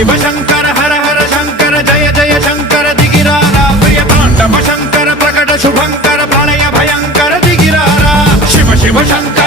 शिव शंकर हर हर शंकर जय जय शंकर दिगिरारा प्रिय तांडव शंकर प्रकट शुभंकर प्रलय भयंकर दिगिरारा शिव शिव शंकर